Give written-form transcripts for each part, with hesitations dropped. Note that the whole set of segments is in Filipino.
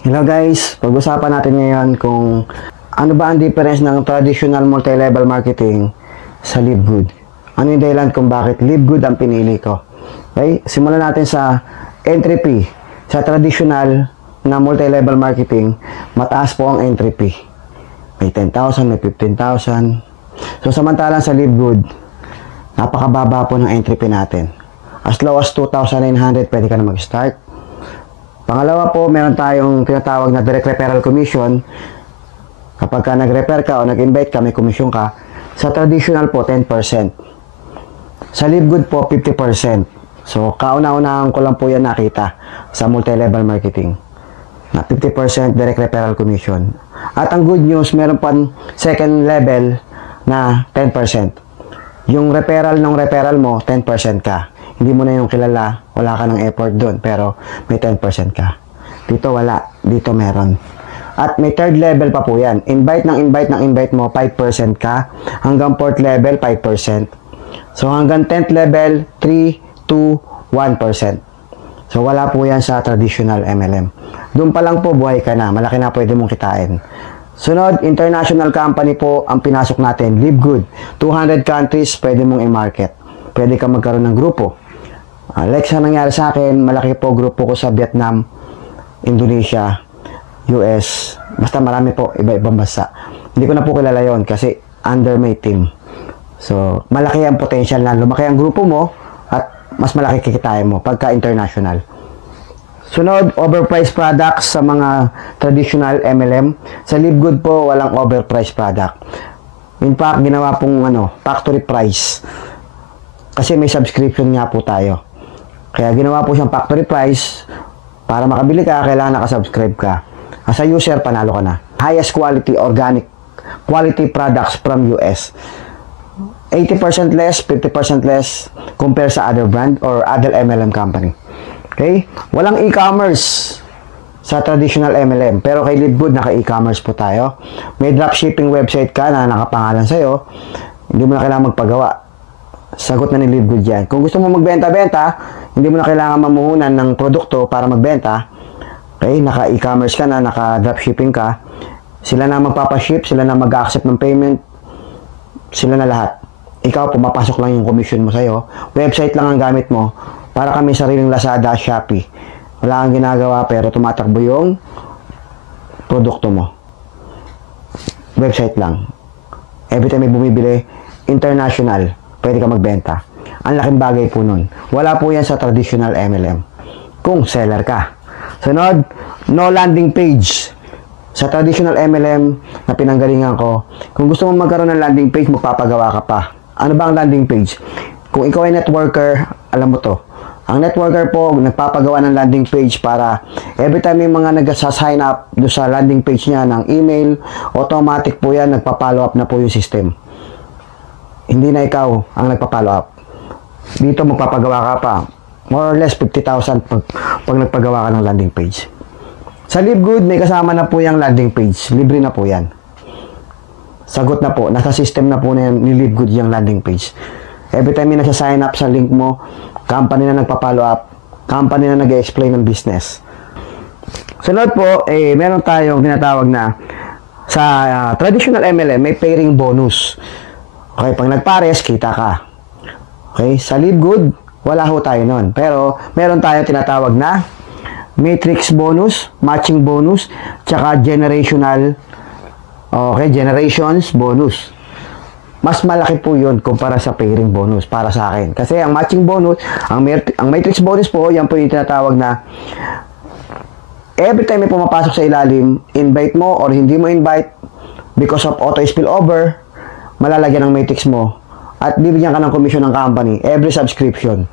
Hello guys, pag-usapan natin ngayon kung ano ba ang difference ng traditional multi-level marketing sa Live Good. Ano yung dahilan kung bakit Live Good ang pinili ko. Okay, simulan natin sa entry fee. Sa traditional na multi-level marketing, mataas po ang entry fee. May 10,000, may 15,000. So samantalang sa Live Good, napakababa po ng entry fee natin. As low as 2,900 pwede ka na mag-start. Pangalawa po, meron tayong tinatawag na direct referral commission. Kapag ka nag-refer ka o nag-invite ka, may commission ka. Sa traditional po, 10%. Sa Live Good po, 50%. So, kauna-unahan ko lang po yan nakita sa multi-level marketing. Na 50% direct referral commission. At ang good news, meron pa second level na 10%. Yung referral ng referral mo, 10% ka. Hindi mo na yung kilala, wala ka ng effort doon, pero may 10% ka. Dito wala, dito meron. At may third level pa po yan. Invite mo, 5% ka. Hanggang fourth level, 5%. So hanggang 10th level, 3, 2, 1%. So wala po yan sa traditional MLM. Doon pa lang po, buhay ka na. Malaki na pwede mong kitain. Sunod, international company po ang pinasok natin. Live Good. 200 countries pwede mong i-market. Pwede ka magkaroon ng grupo. Like sa nangyari sa akin, malaki po grupo ko sa Vietnam, Indonesia, US, basta marami po, iba-ibang bansa. Hindi ko na po kilala yon kasi under my team. So, malaki ang potential na lumaki ang grupo mo at mas malaki kikitain mo pagka international. Sunod, overpriced products sa mga traditional MLM. Sa Live Good po, walang overpriced product. In fact, ginawa pong factory price. Kasi may subscription nga po tayo. Kaya ginawa po siyang factory price. Para makabili ka, kailangan nakasubscribe ka. As a user, panalo ka na. Highest quality, organic quality products from US. 80% less, 50% less compare sa other brand or other MLM company. Okay? Walang e-commerce sa traditional MLM. Pero kay Live Good, naka-e-commerce po tayo. May dropshipping website ka na nakapangalan sa'yo. Hindi mo na kailangan magpagawa. Sagot na ni Live Good yan. Kung gusto mo magbenta-benta, hindi mo na kailangan mamuhunan ng produkto para magbenta. Okay, naka-e-commerce ka na, naka-dropshipping ka. Sila na magpapaship, sila na mag-accept ng payment. Sila na lahat. Ikaw, pumapasok lang yung commission mo sa'yo. Website lang ang gamit mo. Para kami sariling Lazada, Shopee. Wala kang ginagawa pero tumatakbo yung produkto mo. Website lang. Every time may bumibili, international. Pwede ka magbenta. Ang laking bagay po nun. Wala po yan sa traditional MLM. Kung seller ka. Sunod, no landing page. Sa traditional MLM na pinanggalingan ko, kung gusto mo magkaroon ng landing page, magpapagawa ka pa. Ano ba ang landing page? Kung ikaw ay networker, alam mo to. Ang networker po, nagpapagawa ng landing page para every time may mga nag-sign up do sa landing page niya ng email, automatic po yan, nagpa-follow up na po yung system. Hindi na ikaw ang nagpa-follow up. Dito magpapagawa ka pa. More or less 50,000 pag nagpagawa ka ng landing page. Sa Live Good, may kasama na po yung landing page. Libre na po yan. Sagot na po. Nasa system na po na ni Live Good yung landing page. Every time may nasa-sign up sa link mo, company na nagpa-follow up, company na nag-explain ng business. Sunod po, meron tayong tinatawag na sa traditional MLM, may pairing bonus. Okay, pag nagpares, kita ka. Okay, sa Live Good, wala ho tayo nun. Pero, meron tayong tinatawag na matrix bonus, matching bonus, tsaka generational, generations bonus. Mas malaki po yun kumpara sa pairing bonus para sa akin. Kasi ang matching bonus, ang matrix bonus po, yan po yung tinatawag na every time may pumapasok sa ilalim, invite mo or hindi mo invite, because of auto spillover, malalagyan ng matrix mo at bibigyan ka ng commission ng company every subscription.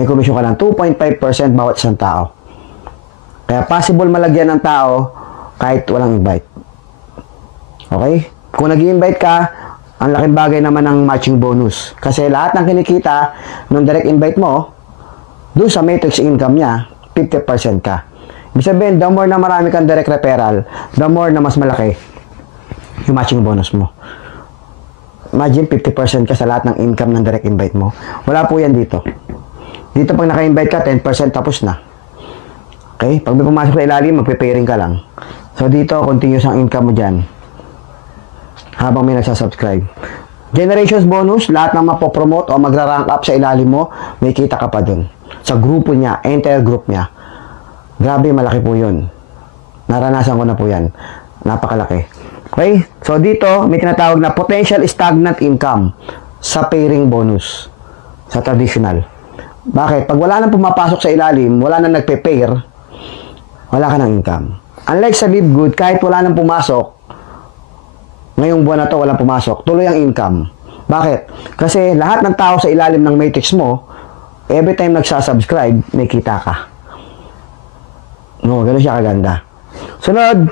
May commission ka ng 2.5% bawat isang tao. Kaya possible malagyan ng tao kahit walang invite. Okay? Kung nag-i-invite ka, ang laking bagay naman ng matching bonus. Kasi lahat ng kinikita ng direct invite mo, doon sa matrix income niya, 50% ka. Ibig sabihin, the more na marami kang direct referral, the more na mas malaki yung matching bonus mo. Imagine 50% ka sa lahat ng income ng direct invite mo. Wala po yan dito. Dito pag naka-invite ka, 10% tapos na. Okay? Pag may pumasok sa ilalim, magpe-pairing ka lang. So, dito, continuous ang income mo dyan. Habang may nagsasubscribe. Generations bonus, lahat ng mapopromote o magra-rank up sa ilalim mo, may kita ka pa dun. Sa grupo niya, entire group niya. Grabe, malaki po yun. Naranasan ko na po yan. Napakalaki. Okay? So, dito, may tinatawag na potential stagnant income sa pairing bonus. Sa traditional. Bakit? Pag wala nang pumapasok sa ilalim, wala nang nagpe-pair, wala ka ng income. Unlike sa Live Good, kahit wala nang pumasok, ngayong buwan na to walang pumasok, tuloy ang income. Bakit? Kasi lahat ng tao sa ilalim ng matrix mo, every time nagsasubscribe, may kita ka. No, ganun siya kaganda. Sunod,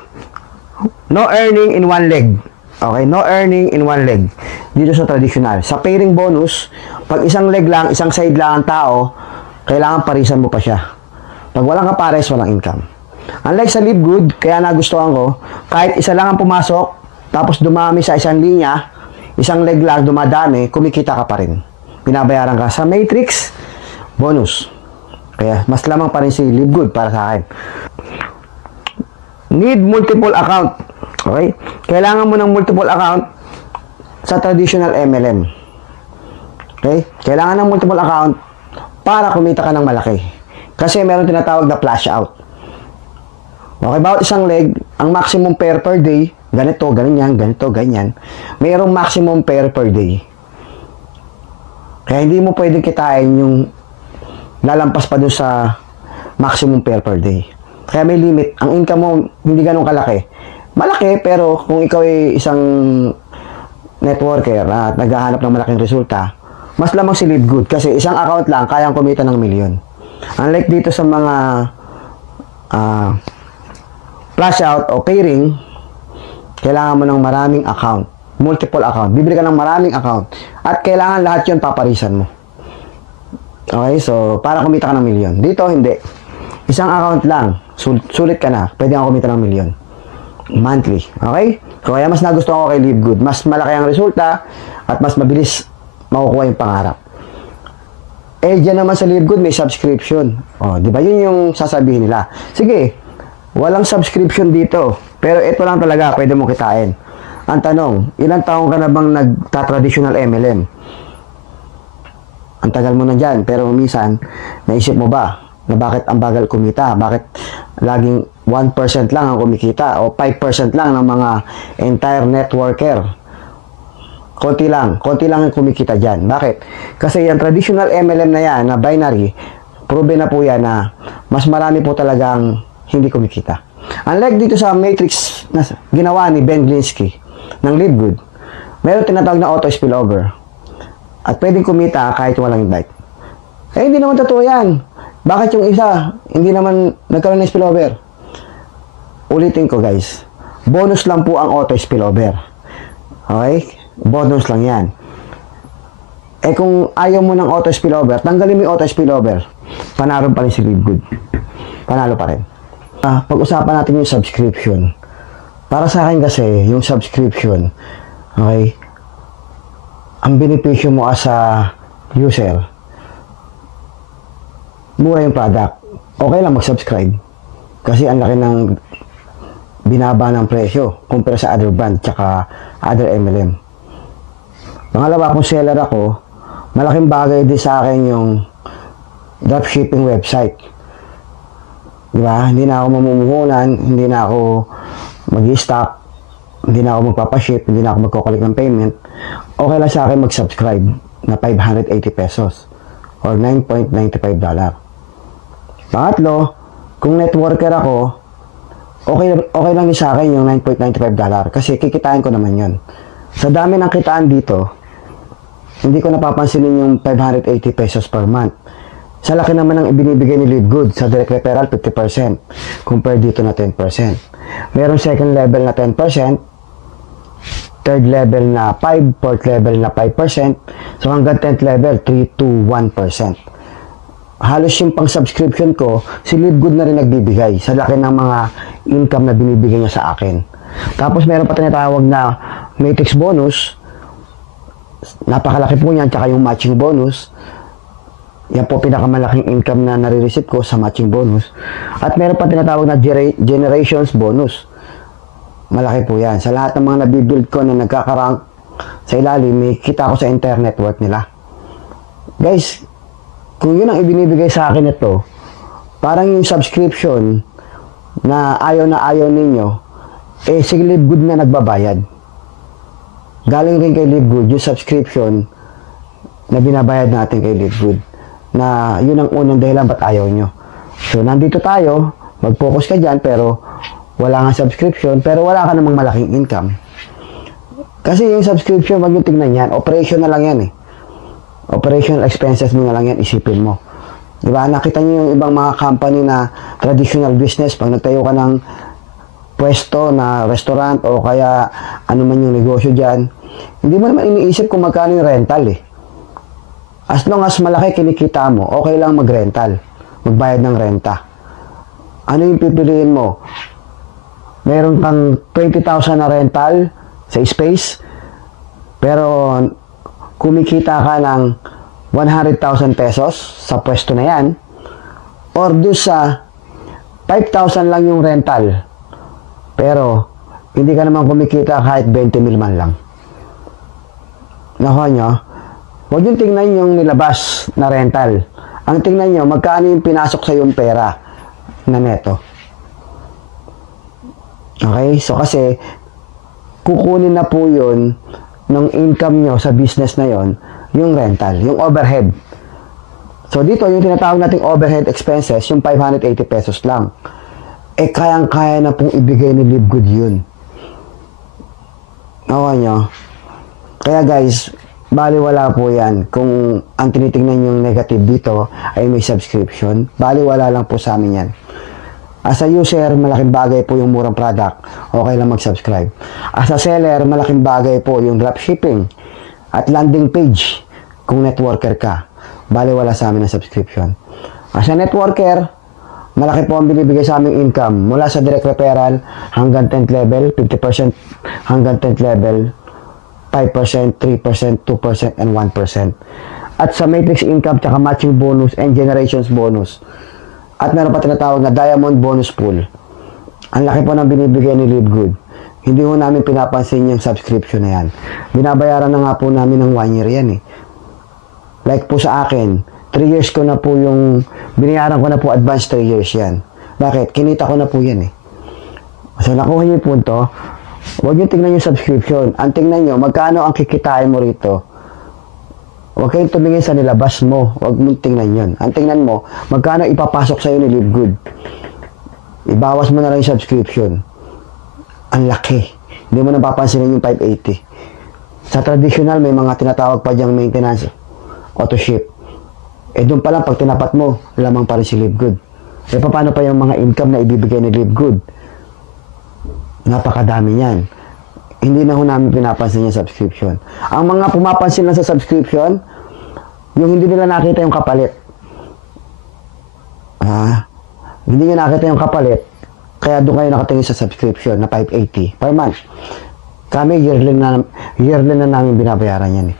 no earning in one leg. Okay, no earning in one leg. Dito sa traditional. Sa pairing bonus, pag isang leg lang, isang side lang ang tao, kailangan parisan mo pa siya. Pag walang kapares, walang income. Unlike sa Live Good, kaya nagustuhan ko, kahit isa lang ang pumasok, tapos dumami sa isang linya, isang leg lang dumadami, kumikita ka pa rin. Binabayaran ka. Sa Matrix, bonus. Kaya mas lamang pa rin si Live Good para sa akin. Need multiple account. Okay? Kailangan mo ng multiple account sa traditional MLM. Okay? Kailangan ng multiple account para kumita ka ng malaki. Kasi meron tinatawag na flash out. Okay, bawat isang leg, ang maximum pair per day, ganito, ganyan, ganito, ganyan. Mayroong maximum pair per day. Kaya hindi mo pwedeng kitain yung lalampas pa dun sa maximum pair per day. Kaya may limit. Ang income mo, hindi ganun kalaki. Malaki, pero kung ikaw ay isang networker at naghahanap ng malaking resulta, mas lamang si Live Good. Kasi isang account lang, kayang kumita ng milyon. Unlike dito sa mga flash out o pairing, kailangan mo ng maraming account. Multiple account. Bibili ka ng maraming account. At kailangan lahat yun paparisan mo. Okay, so para kumita ka ng milyon. Dito, hindi. Isang account lang. Sulit ka na. Pwede ka kumita ng milyon. Monthly. Okay? Kaya mas nagustuhan ko kay Live Good. Mas malaki ang resulta at mas mabilis makukuha yung pangarap. Eh, dyan naman sa Live Good may subscription. O, di ba? Yun yung sasabihin nila. Sige, walang subscription dito. Pero ito lang talaga, pwede mo kitain. Ang tanong, ilang taong ka na bang nagta-traditional MLM? Ang tagal mo na dyan, pero minsan, naisip mo ba na bakit ang bagal kumita? Bakit laging 1% lang ang kumikita o 5% lang ng mga entire networker? Konti lang ang kumikita dyan. Bakit? Kasi yung traditional MLM na yan, na binary, proven na po yan na mas marami po talagang hindi kumikita. Unlike dito sa Matrix na ginawa ni Ben Glinsky ng Live Good, meron tinatawag na auto spillover. At pwedeng kumita kahit walang invite. Eh, hindi naman totoo yan. Bakit yung isa, hindi naman nagkaroon ng spillover? Ulitin ko guys, bonus lang po ang auto spillover. Okay? Bonus lang yan. Eh kung ayaw mo ng auto spillover, tanggalin mo yung auto spillover, panalo pa rin si Live Good. Panalo pa rin. Pag-usapan natin yung subscription. Para sa akin kasi, yung subscription, okay, ang benepisyo mo as a user, mura yung product. Okay lang mag-subscribe. Kasi ang laki ng binaba ng presyo kumpara sa other brand tsaka other MLM. Pangalawa, kung seller ako, malaking bagay din sa akin yung dropshipping website. Diba? Hindi na ako mamumuhunan, hindi na ako mag-stock, hindi na ako magpapaship, hindi na ako magko-collect ng payment. Okay lang sa akin mag-subscribe na 580 pesos or $9.95. Pangatlo, kung networker ako, okay lang din sa akin yung $9.95 kasi kikitain ko naman yun. Sa dami ng kitaan dito, hindi ko napapansinin yung 580 pesos per month. Sa laki naman ng ibinibigay ni Live Good, sa direct referral 50%, compared dito na 10%. Meron second level na 10%, third level na 5%, fourth level na 5%, so hanggang 10th level, 3 to 1%. Halos yung pang subscription ko, si Live Good na rin nagbibigay sa laki ng mga income na binibigay niya sa akin. Tapos meron pa tinatawag na Matrix bonus, napakalaki po niyan, tsaka yung matching bonus. Yan po pinakamalaking income na nare-receive ko sa matching bonus. At meron pa tinatawag na generations bonus. Malaki po yan. Sa lahat ng mga nabibuild ko na nagkakarank sa ilalim, may kita ko sa internet worth nila. Guys, kung yun ang ibinibigay sa akin ito, parang yung subscription na ayaw ninyo, si Live Good na nagbabayad. Galing rin kay Live Good yung subscription na binabayad natin kay Live Good. Na yun ang unang dahilan ba't ayaw nyo. So, nandito tayo, mag-focus ka dyan, pero wala nga subscription, pero wala ka namang malaking income. Kasi yung subscription, wag yung tingnan yan, operational lang yan eh. Operational expenses mo na lang yan, isipin mo. Diba? Nakita nyo yung ibang mga company na traditional business, pag nagtayo ka ng pwesto na restaurant o kaya ano man yung negosyo dyan, hindi mo naman iniisip kung magkano yung rental eh. As long as malaki kinikita mo, okay lang mag-rental, magbayad ng renta. Ano yung pipiliin mo? Meron kang 20,000 na rental sa space, pero kumikita ka ng 100,000 pesos sa pwesto na yan, or do sa 5,000 lang yung rental, pero hindi ka naman kumikita kahit 20,000 man lang. Nakuha nyo? Huwag yung tingnan yung nilabas na rental. Ang tingnan nyo, magkano yung pinasok sa yung pera na neto. Okay? So, kasi, kukunin na po yun ng income nyo sa business na yon, yung rental, yung overhead. So, dito, yung tinatawag nating overhead expenses, yung 580 pesos lang. Kayang-kaya na pong ibigay ni Live Good yun. Okay nyo? Kaya guys, baliwala po yan. Kung ang tinitingnan yung negative dito ay may subscription, baliwala lang po sa amin yan. As a user, malaking bagay po yung murang product. Okay lang mag-subscribe. As a seller, malaking bagay po yung dropshipping at landing page kung networker ka. Baliwala sa amin ang subscription. As a networker, malaki po ang binibigay sa aming income mula sa direct referral hanggang 10th level, 50% hanggang 10th level, 5%, 3%, 2%, and 1%. At sa matrix income, tsaka matching bonus and generations bonus. At meron pa tinatawag na diamond bonus pool. Ang laki po ng binibigay ni Live Good. Hindi po namin pinapansin yung subscription na yan. Binabayaran na nga po namin ng 1 year yan eh. Like po sa akin, 3 years ko na po yung, binayaran ko na po advance 3 years yan. Bakit? Kinita ko na po yan eh. So nakuha niyo yung punto, huwag niyo tingnan yung subscription. Ang tingnan niyo, magkano ang kikitain mo rito. Huwag kayong tumingin sa nilabas mo. Huwag mong tingnan yun. Ang tingnan mo, magkano ipapasok sa'yo ni Live Good. Ibawas mo na lang yung subscription. Ang laki. Hindi mo napapansinin yung 580. Sa traditional, may mga tinatawag pa diyang maintenance, auto ship. Doon pa lang, pag tinapat mo, lamang pa rin si Live Good. Paano pa yung mga income na ibibigay ni Live Good? Napakadami niyan. Hindi na ho namin pinapansin yung subscription. Ang mga pumapansin lang sa subscription, yung hindi nila nakita yung kapalit. Hindi nyo nakita yung kapalit, kaya doon kayo nakatingin sa subscription na 580 per month. Kami, yearly na namin binabayaran yan eh.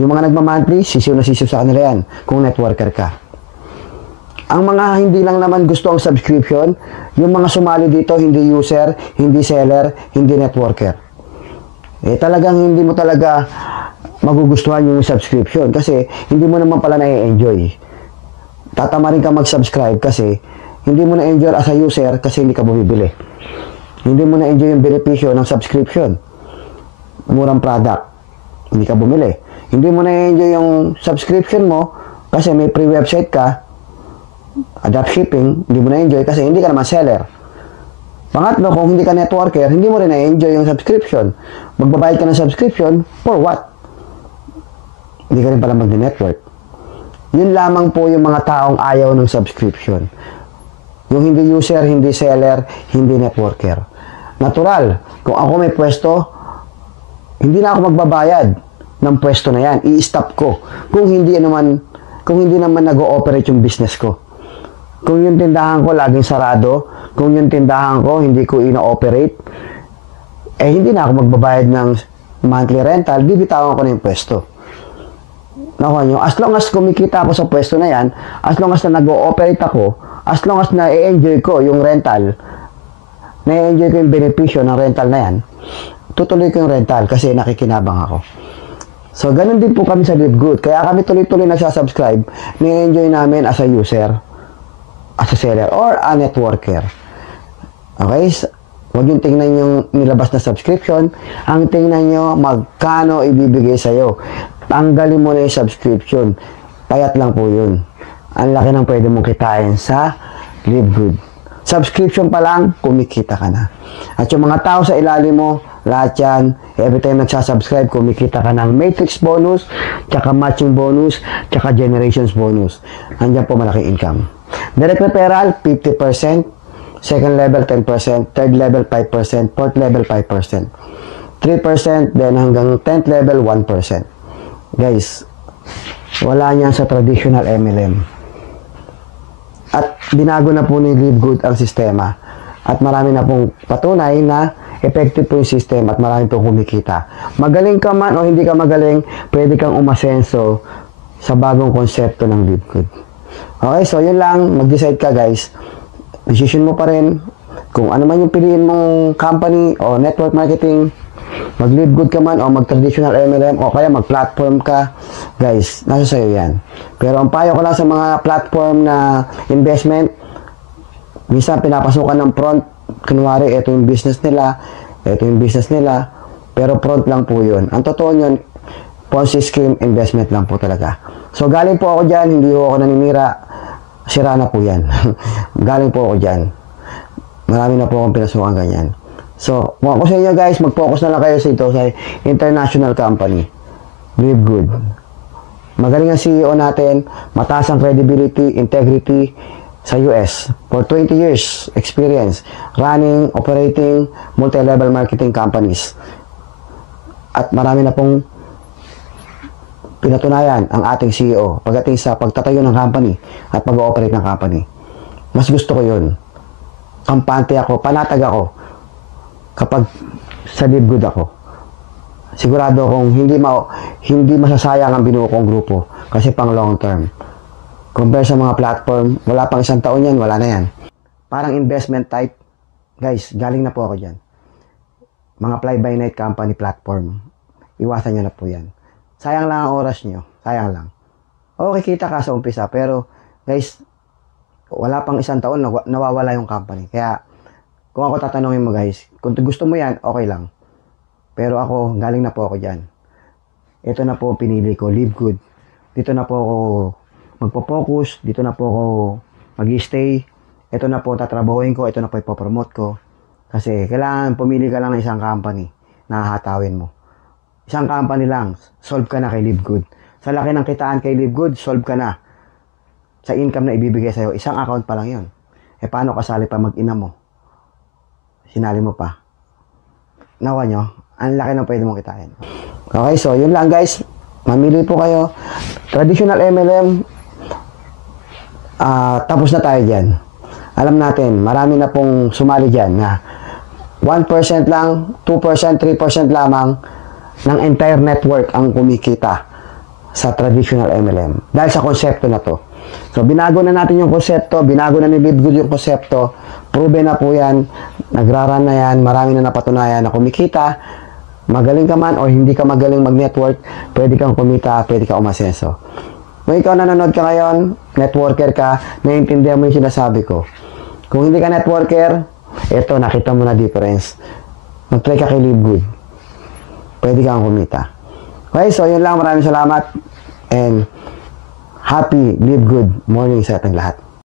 Yung mga nagma-monthly, sisiw na sisiw sa kanila yan, kung networker ka. Ang mga hindi lang naman gusto ang subscription, yung mga sumali dito, hindi user, hindi seller, hindi networker. Talagang hindi mo talaga magugustuhan yung subscription kasi hindi mo naman pala na-enjoy. Tatama rin ka mag-subscribe kasi hindi mo na-enjoy as a user kasi hindi ka bumibili. Hindi mo na-enjoy yung benepisyo ng subscription. Murang product, hindi ka bumili. Hindi mo na-enjoy yung subscription mo kasi may free website ka, dropshipping, hindi mo na-enjoy kasi hindi ka naman seller. Pangatlo, kung hindi ka networker, hindi mo rin na-enjoy yung subscription. Magbabayad ka ng subscription, for what? Hindi ka rin pala mag-network. Yun lamang po yung mga taong ayaw ng subscription. Yung hindi user, hindi seller, hindi networker. Natural, kung ako may pwesto, hindi na ako magbabayad ng pwesto na yan. I-stop ko. Kung hindi naman nag-ooperate yung business ko. Kung yung tindahan ko laging sarado, kung yung tindahan ko hindi ko ina-operate, hindi na ako magbabayad ng monthly rental, bibitawan ko na yung pwesto. Nakuha nyo, as long as kumikita ako sa pwesto na yan, as long as na nag-ooperate ako, as long as na i-enjoy ko yung rental, na-enjoy ko yung benepisyo ng rental na yan, tutuloy ko yung rental kasi nakikinabang ako. So, ganun din po kami sa Live Good. Kaya kami tuloy-tuloy nagsasubscribe, na-enjoy namin as a user, as a seller, or a networker. Okay? Huwag yung tingnan yung nilabas na subscription. Ang tingnan nyo, magkano ibibigay sa'yo. Tanggalin mo na yung subscription. Payat lang po yun. Ang laki ng pwede mong kitain sa Live Good. Subscription pa lang, kumikita ka na. At yung mga tao sa ilalim mo, lahat yan, every time nagsasubscribe, kumikita ka ng matrix bonus, tsaka matching bonus, tsaka generations bonus. Andiyan po malaking income. Direct referral, 50%. Second level, 10%. Third level, 5%. Fourth level, 5%. 3%, then hanggang 10th level, 1%. Guys, wala niyan sa traditional MLM. At binago na po ni Live Good ang sistema. At marami na pong patunay na effective po yung system at marami pong kumikita. Magaling ka man o hindi ka magaling, pwede kang umasenso sa bagong konsepto ng Live Good. Okay, so yun lang. Mag-decide ka guys. Decision mo pa rin kung ano man yung piliin mong company o network marketing, mag-Live Good ka man o mag-traditional MLM o kaya mag-platform ka, guys, nasa sa'yo yan. Pero ang payo ko lang sa mga platform na investment, minsan pinapasukan ng front, kunwari, ito yung business nila, pero front lang po yun. Ang totoo yun, Ponzi scheme investment lang po talaga. So, galing po ako dyan, hindi po ako naninira, sira na po yan. Galing po ako dyan. Marami na po akong pinasukan ganyan. So, kung ako sa inyo guys, mag-focus na lang kayo sa ito sa international company. Live Good. Magaling ang CEO natin, mataas ang credibility, integrity sa US. For 20 years experience running, operating, multi-level marketing companies. At marami na pong pinatunayan ang ating CEO pagdating sa pagtatayo ng company at pag-ooperate ng company. Mas gusto ko yun. Kampante ako, panatag ako kapag sa Live Good ako. Sigurado akong hindi masasayang ang binuo kong grupo kasi pang long term. Compare sa mga platform, wala pang isang taon yan, wala na yan. Parang investment type. Guys, galing na po ako dyan. Mga fly-by-night company platform. Iwasan nyo na po yan. Sayang lang ang oras nyo. Sayang lang. Okay, kita ka sa umpisa. Pero, guys, wala pang isang taon, nawawala yung company. Kaya, kung ako tatanungin mo guys, kung gusto mo yan, okay lang. Pero ako, galing na po ako dyan. Ito na po pinili ko, Live Good. Dito na po ako magpo-focus. Dito na po ako mag-stay. Ito na po tatrabahuin ko. Ito na po ipopromote ko. Kasi, kailangan pumili ka lang ng isang company na hahatawin mo. Isang company lang, solve ka na kay Live Good. Sa laki ng kitaan kay Live Good, solve ka na. Sa income na ibibigay sa'yo, isang account pa lang yun. Eh, paano kasali pa mag-ina mo? Sinali mo pa. Nawa nyo, ang laki ng pwede mong kitain. Okay, so yun lang guys. Mamili po kayo. Traditional MLM, tapos na tayo dyan. Alam natin, marami na pong sumali dyan na 1% lang, 2%, 3% lamang ng entire network ang kumikita sa traditional MLM. Dahil sa konsepto na to. So, binago na natin yung konsepto, binago na ni Live Good yung konsepto, proven na po yan, nagraran na yan, marami na napatunayan na kumikita, magaling ka man o hindi ka magaling mag-network, pwede kang kumita, pwede ka umasenso. Kung ikaw nanonood ka ngayon, networker ka, naiintindihan mo yung sinasabi ko. Kung hindi ka networker, eto, nakita mo na difference. Mag-try ka kay Live Good. Pwede kang kumita. Okay, so yun lang. Maraming salamat. And happy, Live Good morning sa ating lahat.